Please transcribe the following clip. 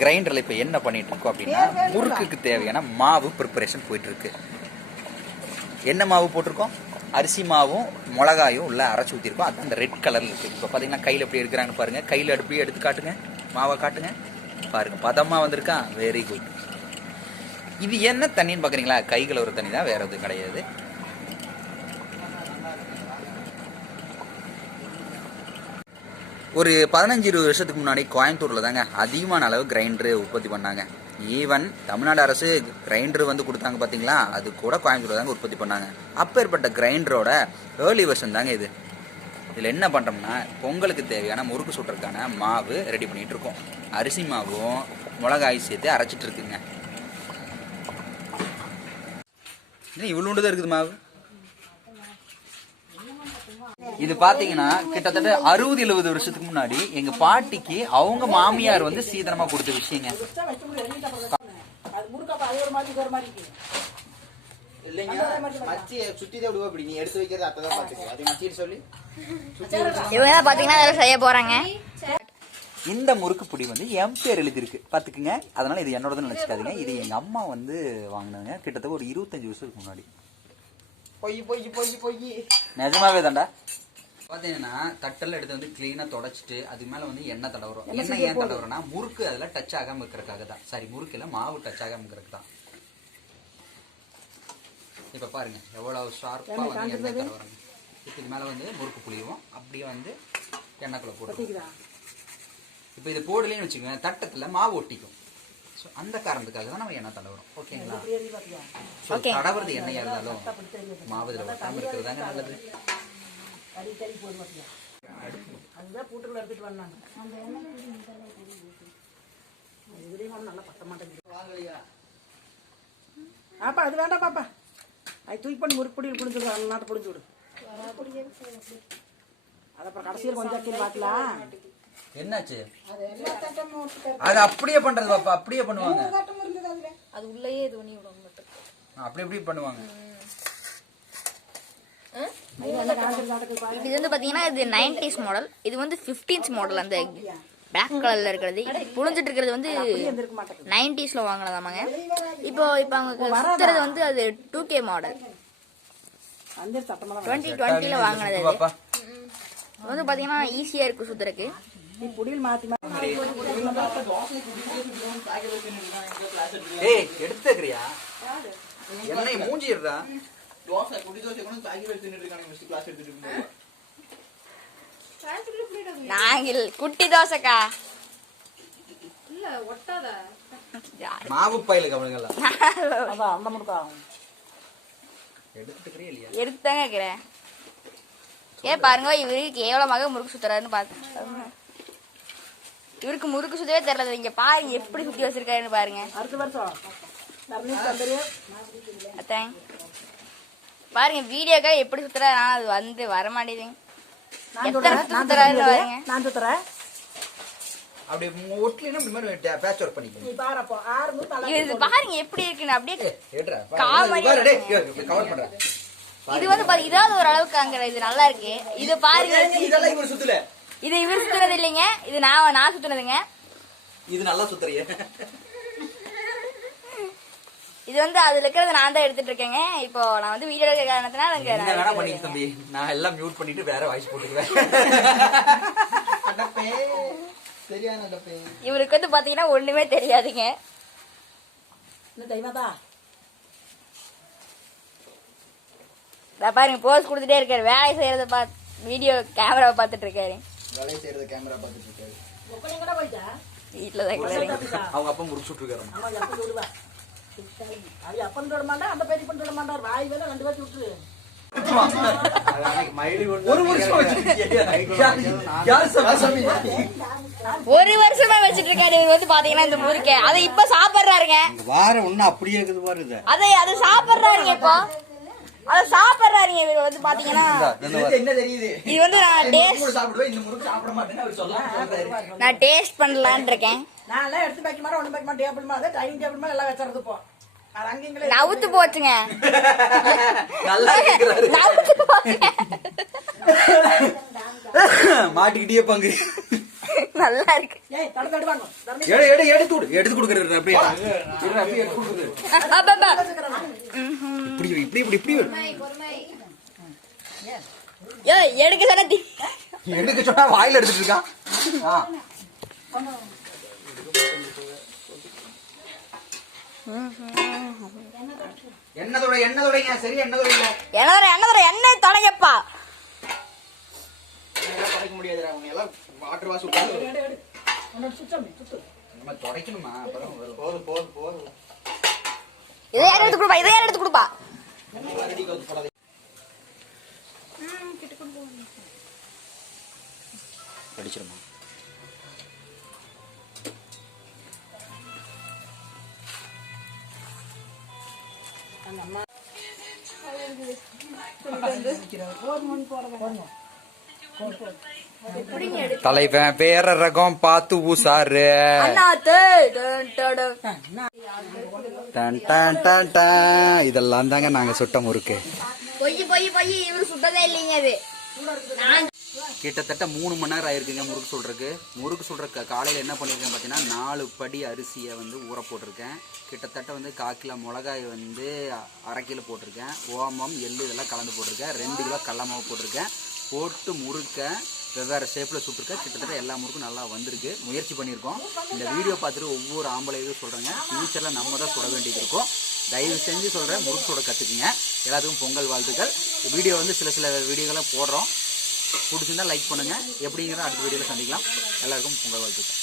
கிரைண்டர்ல இப்ப என்ன பண்ணிட்டு இருக்கோம் அப்படின்னா முறுக்குக்கு தேவையான மாவு ப்ரிப்பரேஷன் போயிட்டு இருக்கு என்ன மாவு போட்டிருக்கோம்? அரிசி மாவும் மிளகாயும் உள்ள அரைச்சி ஊற்றிருக்கோம் அது அந்த ரெட் கலர்ல இருக்கு. இப்போ பார்த்தீங்கன்னா கையில் எப்படி எடுக்கிறாங்கன்னு பாருங்க. கையில் அப்படியே எடுத்து காட்டுங்க. மாவை காட்டுங்க. பாருங்க. பதமா வந்திருக்கா? வெரி குட் இது என்ன தண்ணின்னு பார்க்குறீங்களா கைகளை ஒரு தண்ணி தான் வேற எதுவும் கிடையாது. ஒரு பதினஞ்சு இருபது வருஷத்துக்கு முன்னாடி கோயம்புத்தூரில் தாங்க அதிகமான அளவு கிரைண்டரு உற்பத்தி பண்ணாங்க. ஈவன் தமிழ்நாடு அரசு கிரைண்டர் வந்து கொடுத்தாங்க பார்த்தீங்களா அது கூட கோயம்புத்தூர் தாங்க உற்பத்தி பண்ணாங்க. அப்பேற்பட்ட கிரைண்டரோட ஏர்லி வெர்ஷன் தாங்க இது. இதில் என்ன பண்ணுறோம்னா பொங்கலுக்கு தேவையான முறுக்கு சுட்டுறதுக்கான மாவு ரெடி பண்ணிகிட்டு இருக்கோம். அரிசி மாவும் மிளகாய் சேர்த்து அரைச்சிட்டு இருக்குங்க. இவ்வளோண்டு தான் இருக்குது மாவு? இது பாத்தீங்கன்னா கிட்டத்தட்ட அறுபது எழுபது வருஷத்துக்கு முன்னாடி எங்க பாட்டிக்கு அவங்க மாமியார் வந்து சீதனமா கொடுத்த விஷயங்க. செய்ய போறாங்க. இந்த முறுக்கு பொடி வந்து என் பேர் எழுதியிருக்கு. பாத்துக்குங்க. அதனால இது என்னோடதுன்னு நினைச்சுக்காதீங்க. இது எங்க அம்மா வந்து வாங்கினாங்க கிட்டத்தட்ட ஒரு இருபத்தஞ்சு வருஷத்துக்கு முன்னாடி. பொய் பொய் பொய் பொய். நிஜமாவே தாண்டா பாத்தீங்கன்னா தட்டெல்லாம் எடுத்து வந்து கிளீனா தொடச்சிட்டு அதுக்கு மேல வந்து எண்ணெய் தடவுறோம். எண்ணெய் ஏன் தடவுறோம்னா முறுக்கு அதுல டச் ஆகாம இருக்கிறதுக்காக தான். சாரி முறுக்கு இல்ல மாவு டச் ஆகாம இருக்கிறதுக்கு தான். இப்ப பாருங்க எவ்வளவு ஷார்ப்பா வந்து எண்ணெய் தடவுறாங்க இதுக்கு மேல வந்து முறுக்கு புளியும் அப்படியே வந்து எண்ணெய்க்குள்ள போட்டு ஒட்டிக்குதா? இப்போ இது போடலைன்னு வச்சுக்கோங்க தட்டத்துல மாவு ஒட்டிக்கும். ஸோ அந்த காரணத்துக்காக தான் நம்ம எண்ணெய் தடவுறோம். ஓகேங்களா? ஸோ தடவுறது எண்ணெயா இருந்தாலும் மாவு இதில் ஒட்டாம இருக்கிறது தாங்க நல்லது? அதுதான் பூட்டுக்குள்ள எடுத்துட்டு வந்தாங்க. இதுலயும் நல்லா பத்த மாட்டேங்குது. ஆப்பா, அது வேண்டாம் பாப்பா. அது தூக்கி பண்ணி முறுக்கு பொடியில் புளிஞ்சு விடு அந்த நாட்டை புளிஞ்சு விடு அது அப்புறம் கடைசியில் கொஞ்சம் கீழே பார்க்கலாம் என்னாச்சு? அது அப்படியே பண்றது பாப்பா அப்படியே பண்ணுவாங்க. அது உள்ளேயே இது பண்ணி விடும் மட்டும். அப்படி இப்படி பண்ணுவாங்க. இது வந்து பாத்தீங்கன்னா இது நைன்டிஸ் மாடல் இது வந்து பிப்டீன்ஸ் மாடல் அந்த பிளாக் கலர்ல இருக்கிறது. இது புழிஞ்சிட்டு இருக்கிறது வந்து நைன்டிஸ்ல வாங்கினதாமாங்க. இப்போ இப்போ அவங்க சுத்துறது வந்து அது டூ கே மாடல் டுவெண்ட்டி டுவெண்ட்டில வாங்கினது வந்து பாத்தீங்கன்னா ஈஸியா இருக்கு சுத்துறதுக்கு. நீ பொடியில் ஏய் எடுத்துக்கிறியா எண்ணெய் மூஞ்சிடுறா தோசை குடி தோசை கூட சாக்கி வச்சு தின்னுட்டு இருக்காங்க மிஸ்டர் கிளாஸ் எடுத்துட்டு இருக்கும்போது நாங்கள் குட்டி தோசைக்கா மாவு பயிலுக்கு அவனுங்கெல்லாம் அதான் அந்த முறுக்கா ஆகும் எடுத்துக்கிறியா இல்லையா எடுத்துதாங்க இருக்கிறேன் ஏன் பாருங்க இவருக்கு கேவலமாக முறுக்கு சுத்துறாருன்னு பாத்து இவருக்கு முறுக்கு சுத்தவே தெரியல. இங்க பாருங்க எப்படி சுத்தி வச்சிருக்காருன்னு பாருங்க. பாருங்க வீடியோக்காக எப்படி சுத்துறாரு ஆனா அது வந்து வர மாட்டேங்குதுங்க நான் நான் பாருங்க. நான் சுத்துறேன் அப்படி ஒட்டலினா இப்படி மாதிரி பேட்ச் ஒர்க் பண்ணிக்கணும் நீ பாரு அப்போ. ஆறு முறுக்கு நல்லா இது பாருங்க எப்படி இருக்குன்னு. அப்படியே ஏட்ரா காமெடி. கவர் பண்றேன் இது வந்து பாரு இதாவது ஒரு அளவுக்கு அங்க இது நல்லா இருக்கு. இது பாருங்க இதெல்லாம் இவர் சுத்தல. இது இவர் சுத்துறது இல்லைங்க இது நான் நான் சுத்துனதுங்க. இது நல்லா சுத்துறிய. இது வந்து அதுல இருக்கிறத நான் தான் எடுத்துட்டு இருக்கேங்க. இப்போ நான் வந்து வீடியோ எடுக்கிற காரணத்தினால இங்க என்ன நான் வேணா இருக்கேங்க. தம்பி. நான் எல்லாம் மியூட் பண்ணிட்டு வேற வாய்ஸ் போட்டுக்குவேன். அடப்பே. சரியான அடப்பே. இவருக்கு வந்து பாத்தீங்கன்னா ஒண்ணுமே தெரியாதுங்க. பாருங்க போஸ் கொடுத்துட்டே இருக்காரு. வேலை செய்யறத பார்த்து வீடியோ கேமராவை பார்த்துட்டு இருக்காரு. வேலையை செய்யறத கேமரா பார்த்துட்டு இருக்காரு. வீட்டுல தான் அவங்க அப்பா முடிச்சு விட்டுருக்காரு அம்மா. எப்ப விடுவா அது அப்பன் விட மாட்டா அந்த பெரிய பண்ண விட மாட்டார் வாய் வேலை ரெண்டு பேர் விட்டுரு. ஒரு வருஷம் ஒரு வருஷமா வச்சிட்டு இருக்காரு. இவர் வந்து பாத்தீங்கன்னா இந்த முறுக்கை. அதை இப்ப சாப்பிடுறாருங்க. வார ஒண்ணு அப்படியே இருக்குது பாருங்க அதை அதை சாப்பிடுறாருங்க இப்போ. அதை சாப்பிடுறாருங்க இவர் வந்து பாத்தீங்கன்னா. என்ன தெரியுது? இது வந்து நான் டேஸ்ட் சாப்பிடுவேன் இந்த முறுக்கு சாப்பிட மாட்டேன்னு அவர் சொல்லலாம் நான் டேஸ்ட் பண்ணலான்னு இருக்கேன். நான் எல்லாம் எடுத்து வைக்க மாட்டேன் ஒண்ணு மாட்டேன். டேபிள் மேல டைனிங் டேபிள் மேல எல்லாம் வச்சிருது போ. நவுத்து போச்சுங்க. நவுத்து மாட்டிக்கிட்டே பங்கு நல்லா இருக்கு. எடுத்து கொடு எடுத்து கொடுக்குறது அப்படியே. அப்படியே எடுத்து கொடுக்குறது. அப்பப்பா. இப்படி இப்படி இப்படி ஏய் எடுக்க சனத்தி எடுக்க சொன்னா வாயில எடுத்துட்டு இருக்கான் ஆ. எண்ணதோட எண்ணதோடைங்க சரி எண்ணதோடைங்க என்னதர என்னதர என்ன தொலைங்கப்பா படைக்க முடியாதுடா உங்க எல்லாம் வாட்டர் வாஷ் விட்டு எடு எடு உன்னோட சுத்தம் சுத்து நம்ம துடைக்கணுமா? அப்புறம் போதும் போதும் போதும் இதை யார் எடுத்து கொடுப்பா? இதை யார் எடுத்து கொடுப்பா? கொஞ்சம் போடாதே படிச்சிருமா தலைவன் வேற ரகம் பார்த்து ஊசாரு. Ton, ton, ton. இதெல்லாம் தாங்க நாங்க சுட்ட முறுக்கு. பொய் பொய் பொய் இவரு சுட்டதே இல்லைங்க அது. நான் கிட்டத்தட்ட மூணு மணி நேரம் ஆயிருக்குங்க முறுக்கு சுடுறதுக்கு. முறுக்கு சுடுற காலையில் என்ன பண்ணியிருக்கேன் பார்த்தீங்கன்னா நாலு படி அரிசியை வந்து ஊற போட்டிருக்கேன். கிட்டத்தட்ட வந்து கால் கிலோ மிளகாய் வந்து அரை கிலோ போட்டிருக்கேன். ஓமம் எள்ளு இதெல்லாம் கலந்து போட்டிருக்கேன். ரெண்டு கிலோ கடல மாவு போட்டிருக்கேன். போட்டு முறுக்க வெவ்வேறு ஷேப்பில் சுட்டுருக்க. கிட்டத்தட்ட எல்லா முறுக்கும் நல்லா வந்திருக்கு. முயற்சி பண்ணியிருக்கோம். இந்த வீடியோ பார்த்துட்டு ஒவ்வொரு ஆம்பளையும் சொல்கிறேங்க ஃபியூச்சரில் நம்ம தான் சுட வேண்டியது இருக்கும். தயவு செஞ்சு சொல்கிறேன் முறுக்கு சுட கற்றுக்குங்க எல்லாத்துக்கும் பொங்கல் வாழ்த்துக்கள். வீடியோ வந்து சில சில வீடியோகளை போடுறோம். பிடிச்சிருந்தா லைக் பண்ணுங்கள் எப்படிங்கிற அடுத்த வீடியோவில் சந்திக்கலாம். எல்லாருக்கும் பொங்கல் வாழ்த்துக்கள்.